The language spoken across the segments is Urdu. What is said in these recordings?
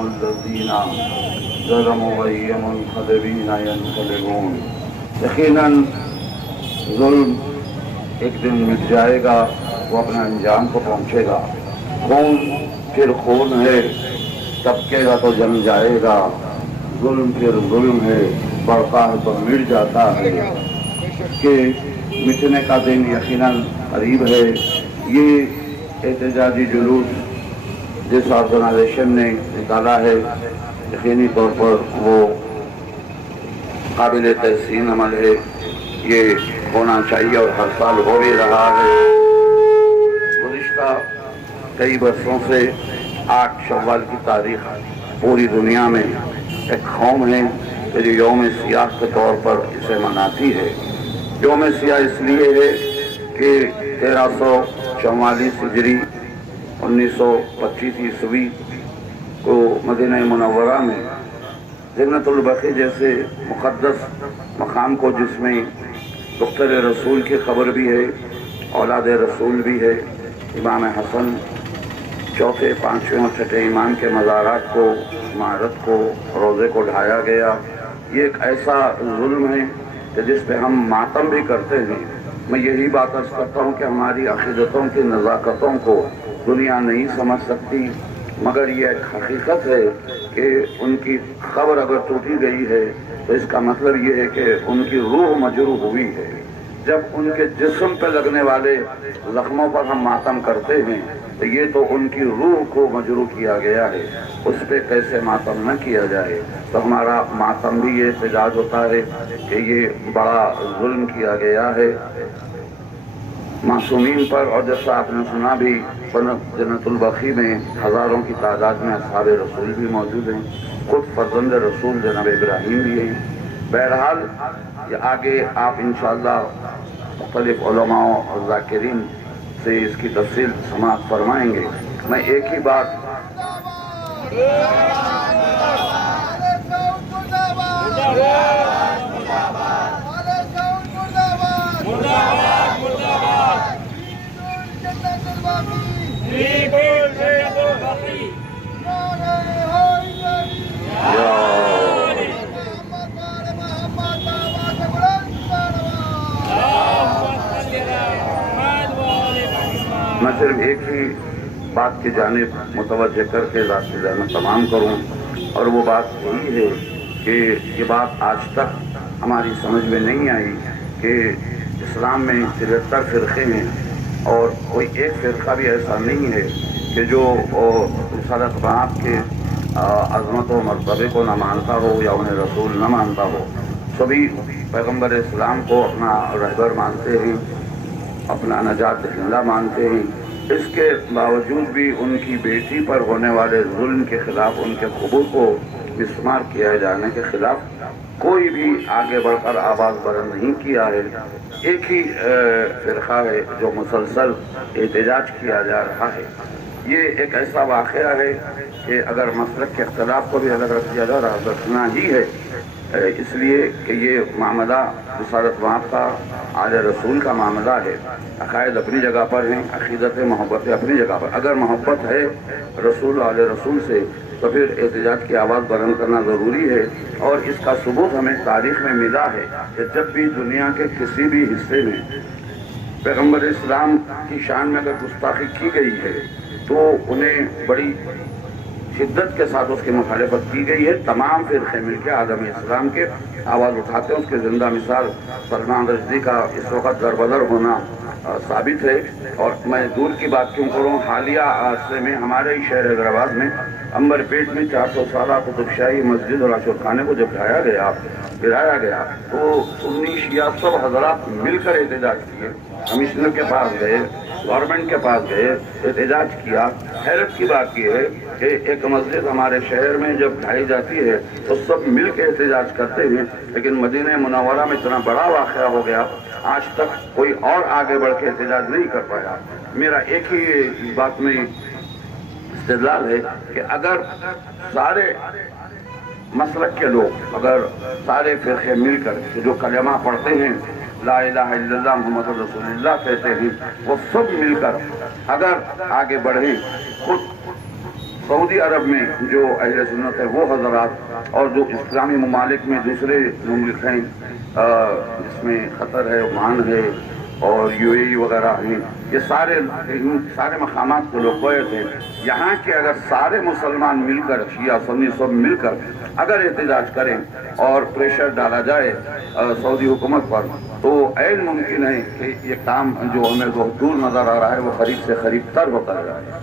الذین ظلموا غیر منقلبین ینقلبون۔ یقیناً ظلم ایک دن مٹ جائے گا، وہ اپنے انجام کو پہنچے گا۔ خون پھر خون ہے، ٹپکے گا تو جم جائے گا۔ ظلم پھر ظلم ہے، بڑھتا ہے تو مٹ جاتا ہے۔ کہ مٹنے کا دن یقیناً قریب ہے۔ یہ احتجاجی جلوس جس آرگنائزیشن نے نکالا ہے، یقینی طور پر وہ قابل تحسین عمل ہے۔ یہ ہونا چاہیے اور ہر سال ہو بھی رہا ہے۔ گزشتہ کئی برسوں سے 8 شوال کی تاریخ پوری دنیا میں ایک قوم ہے کہ جو یوم سیاہ کے طور پر اسے مناتی ہے۔ یوم سیاہ اس لیے ہے کہ 1344 ہجری 1925 عیسوی کو مدینہ منورہ میں جنت البقیع جیسے مقدس مقام کو، جس میں دختر رسول کی خبر بھی ہے، اولاد رسول بھی ہے، امام حسن چوتھے، پانچویں اور چھٹے امام کے مزارات کو، عمارت کو، روضے کو ڈھایا گیا۔ یہ ایک ایسا ظلم ہے کہ جس پہ ہم ماتم بھی کرتے ہیں۔ میں یہی بات عرض کرتا ہوں کہ ہماری عقیدتوں کی نزاکتوں کو دنیا نہیں سمجھ سکتی، مگر یہ ایک حقیقت ہے کہ ان کی خبر اگر ٹوٹی گئی ہے تو اس کا مطلب یہ ہے کہ ان کی روح مجروح ہوئی ہے۔ جب ان کے جسم پہ لگنے والے زخموں پر ہم ماتم کرتے ہیں تو یہ تو ان کی روح کو مجروح کیا گیا ہے، اس پہ کیسے ماتم نہ کیا جائے؟ تو ہمارا ماتم بھی یہ احتجاج ہوتا ہے کہ یہ بڑا ظلم کیا گیا ہے معصومین پر۔ اور جیسا آپ نے سنا بھی، جنت البقیع میں ہزاروں کی تعداد میں اصحاب رسول بھی موجود ہیں، خود فرزند رسول جناب ابراہیم بھی ہیں۔ بہرحال یہ آگے آپ انشاءاللہ مختلف علماء اور ذاکرین سے اس کی تفصیل سماعت فرمائیں گے۔ میں ایک ہی بات میں صرف ایک ہی بات کی جانب متوجہ کر کے ذاتی ذہن تمام کروں، اور وہ بات یہی ہے کہ یہ بات آج تک ہماری سمجھ میں نہیں آئی کہ اسلام میں 73 فرقے ہیں اور کوئی ایک فرقہ بھی ایسا نہیں ہے کہ جو رسالت بات کے عظمت و مرتبے کو نہ مانتا ہو یا انہیں رسول نہ مانتا ہو۔ سبھی پیغمبر اسلام کو اپنا رہبر مانتے ہیں، اپنا نجات دہندہ مانتے ہیں۔ اس کے باوجود بھی ان کی بیٹی پر ہونے والے ظلم کے خلاف، ان کے قبور کو مسمار کیا جانے کے خلاف کوئی بھی آگے بڑھ کر آواز بلند نہیں کیا ہے۔ ایک ہی فرقہ ہے جو مسلسل احتجاج کیا جا رہا ہے۔ یہ ایک ایسا واقعہ ہے کہ اگر مسلک کے اختلاف کو بھی الگ رکھ دیا جا رہا رکھنا ہی ہے، اس لیے کہ یہ معاملہ رسالت بات کا، آل رسول کا معاملہ ہے۔ عقائد اپنی جگہ پر ہیں، عقیدت محبت اپنی جگہ پر۔ اگر محبت ہے رسول آل رسول سے تو پھر احتجاج کی آواز بلند کرنا ضروری ہے، اور اس کا ثبوت ہمیں تاریخ میں ملا ہے کہ جب بھی دنیا کے کسی بھی حصے میں پیغمبر اسلام کی شان میں اگر گستاخی کی گئی ہے تو انہیں بڑی شدت کے ساتھ اس کی مخالفت کی گئی ہے۔ تمام فرقے مل کے عالم اسلام کے آواز اٹھاتے ہیں۔ اس کے زندہ مثال سلمان رشدی کا اس وقت دربدر ہونا ثابت ہے۔ اور میں دور کی بات کیوں کروں، حالیہ عرصے میں ہمارے ہی شہر حیدرآباد میں امبر پیٹ میں 400 سالہ قطب شاہی مسجد اور عاشور خانے کو جب گرایا گیا تو سنی شیعہ سب حضرات مل کر احتجاج کیے، کمشنر کے پاس گئے، گورنمنٹ کے پاس گئے، احتجاج کیا۔ حیرت کی بات یہ ہے کہ ایک مسجد ہمارے شہر میں جب ڈھائی جاتی ہے تو سب مل کے احتجاج کرتے ہیں، لیکن مدینہ منورہ میں اتنا بڑا واقعہ ہو گیا، آج تک کوئی اور آگے بڑھ کے احتجاج نہیں کر پایا۔ میرا ایک ہی اس بات میں استدلال ہے کہ اگر سارے مسلک کے لوگ، اگر سارے فرقے مل کر جو کلمہ پڑھتے ہیں، لا الہ الا اللہ محمد رسول اللہ کہتے ہیں، وہ سب مل کر اگر آگے بڑھیں، خود سعودی عرب میں جو اہل سنت ہے وہ حضرات اور جو اسلامی ممالک میں دوسرے ممالک ہیں جس میں قطر ہے، عمان ہے اور یو اے ای وغیرہ ہیں، یہ سارے مقامات کو لوگ گئے تھے. یہاں کے اگر سارے مسلمان مل کر، شیعہ سنی سب مل کر اگر احتجاج کریں اور پریشر ڈالا جائے سعودی حکومت پر، تو عین ممکن ہے کہ یہ کام جو ہمیں بہت دور نظر آ رہا ہے وہ قریب سے قریب تر ہوتا جائے.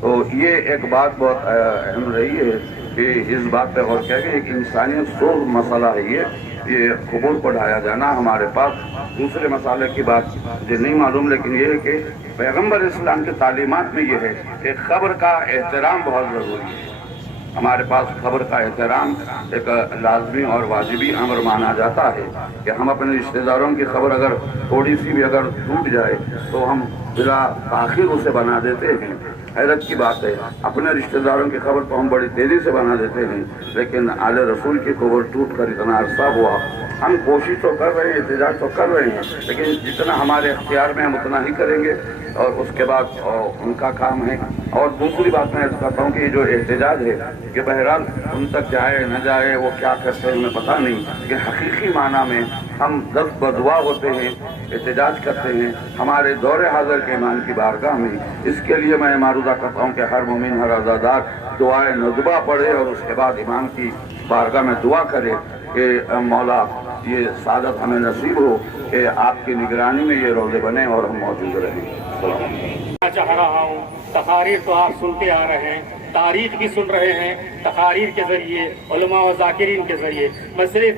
تو یہ ایک بات بہت اہم رہی ہے کہ اس بات پہ غور کیا کہ ایک انسانیت سوز مسئلہ ہے یہ قبول کو ڈھایا جانا ہمارے پاس. دوسرے مسئلے کی بات مجھے نہیں معلوم، لیکن یہ ہے کہ پیغمبر اسلام کی تعلیمات میں یہ ہے کہ قبر کا احترام بہت ضروری ہے. ہمارے پاس قبر کا احترام ایک لازمی اور واجبی امر مانا جاتا ہے کہ ہم اپنے رشتہ داروں کی قبر اگر تھوڑی سی بھی اگر ٹوٹ جائے تو ہم بلا تاخیر اسے بنا دیتے ہیں. حیرت کی بات ہے، اپنے رشتہ داروں کی خبر تو ہم بڑی تیزی سے بنا دیتے ہیں، لیکن آل رسول کی قبر ٹوٹ کر اتنا عرصہ ہوا. ہم کوشش تو کر رہے ہیں، احتجاج تو کر رہے ہیں، لیکن جتنا ہمارے اختیار میں ہم اتنا ہی کریں گے اور اس کے بعد ان کا کام ہے. اور دوسری بات میں کہتا ہوں کہ یہ جو احتجاج ہے کہ بہرحال ان تک جائے نہ جائے وہ کیا کرتے ہیں ہمیں پتہ نہیں، لیکن حقیقی معنی میں ہم دست بدعا ہوتے ہیں، احتجاج کرتے ہیں ہمارے دور حاضر کے ایمان کی بارگاہ میں. اس کے لیے میں معروضہ کرتا ہوں کہ ہر مومن، ہر عزادار دعائے ندبہ پڑھے اور اس کے بعد امام کی بارگاہ میں دعا کرے کہ مولا یہ سعادت ہمیں نصیب ہو کہ آپ کی نگرانی میں یہ روزے بنے اور ہم موجود رہیں. چاہ رہا ہوں تقاریر تو آپ سنتے آ رہے ہیں، تاریخ بھی سن رہے ہیں تقاریر کے ذریعے، علماء و ذاکرین کے ذریعے. میں صرف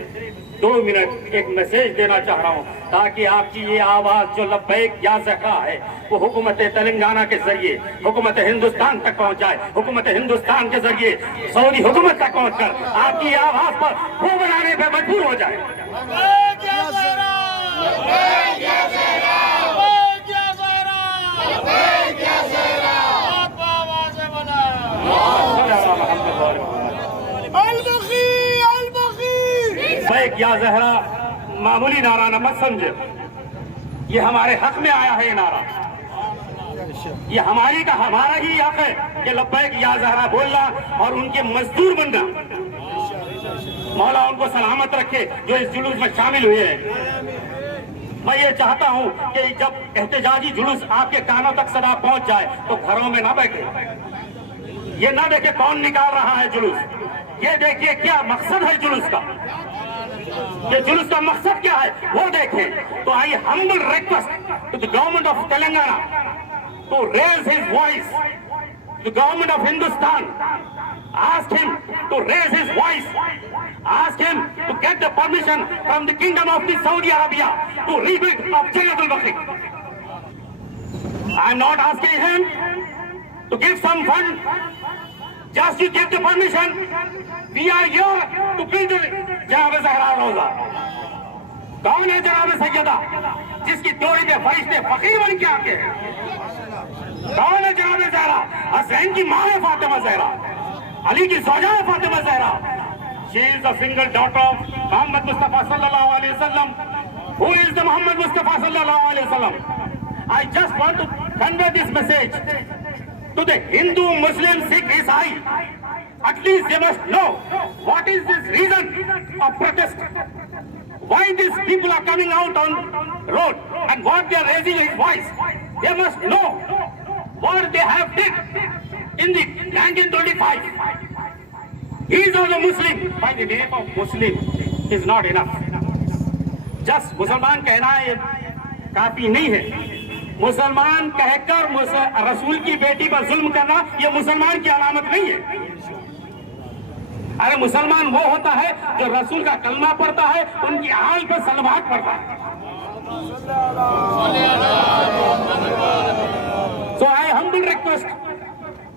2 منٹ ایک میسیج دینا چاہ رہا ہوں تاکہ آپ کی یہ آواز جو لبیک یا زہرا ہے وہ حکومت تلنگانہ کے ذریعے حکومت ہندوستان تک پہنچ جائے. حکومت ہندوستان کے ذریعے سعودی حکومت تک پہنچ کر آپ کی آواز پر خو بنانے پہ مجبور ہو جائے. یا زہرا معمولی نعرہ نہ مت سمجھے، یہ ہمارے حق میں آیا ہے. یہ نعرہ یہ ہمارا ہی حق ہے کہ لبیک یا زہرا بولنا اور ان کے مزدور بننا. مولا ان کو سلامت رکھے جو اس جلوس میں شامل ہوئے ہیں. میں یہ چاہتا ہوں کہ جب احتجاجی جلوس آپ کے کانوں تک صدا پہنچ جائے تو گھروں میں نہ بیٹھے، یہ نہ دیکھے کون نکال رہا ہے جلوس، یہ دیکھیے کیا مقصد ہے جلوس کا. یہ جلوس کا مقصد کیا ہے وہ دیکھیں. تو I humble request to the government of Telangana to raise his voice. The government of Hindustan ask him to raise his voice, ask him to get the permission from the kingdom of the Saudi Arabia to rebuild of Jannatul Baqi. I am not asking him to give some fund, just to get the permission. We are here to build Janab Zahra Roza. کون ہے جناب سیدہ جس کی ڈوری کے فرشتے فقیر بن کے آتے ہیں؟ کون ہے جناب زہرا؟ حسین کی ماں ہے فاطمہ زہرا، علی کی زوجہ ہے Fatima Zahra. She is the single daughter of Muhammad Mustafa sallallahu alaihi wasallam. Who is the Muhammad Mustafa sallallahu alaihi wasallam? I just want to convey this message to the Hindu, Muslim, Sikh, Isai. At least they must know what is this reason of protest. Why these people are coming out on road and what they are raising his voice. They must know what they have did in the 1925. He is also Muslim. By the name of Muslim is not enough. Just مسلمان کہنا ہے کافی نہیں ہے. مسلمان کہہ کر رسول کی بیٹی پر ظلم کرنا یہ مسلمان کی علامت نہیں ہے. ارے مسلمان وہ ہوتا ہے جو رسول کا کلمہ پڑھتا ہے، ان کی آل پر سلوات پڑھتا ہے. So I humbly request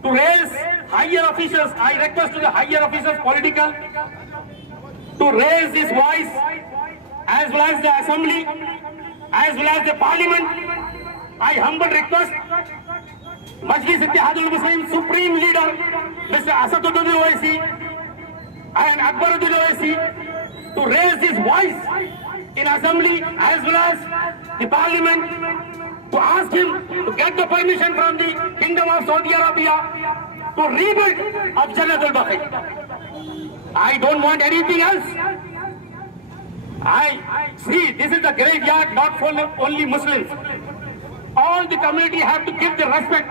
to raise higher officials, I request to the higher officials political to raise this voice as well as the assembly, as well as the parliament. I humbly request Majlis Ittihadul Muslim Supreme Leader Mr. Asaduddin Owaisi and Akbaruddin Owaisi to raise his voice in assembly as well as the parliament to ask him to get the permission from the Kingdom of Saudi Arabia to rebuild of Jannatul Baqi. I don't want anything else. I see this is a graveyard not for only Muslims. All the community have to give the respect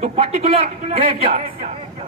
to particular graveyards.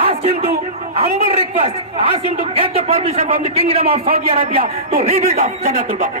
ask him to humble request, ask him to get the permission from the Kingdom of Saudi Arabia to rebuild of Jannatul Baqi.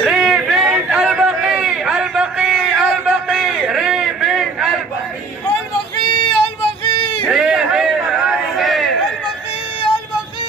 rebuild al-Baqi, al-Baqi, al-Baqi, rebuild al-Baqi, al-Baqi, al-Baqi, al-Baqi,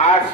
8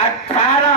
18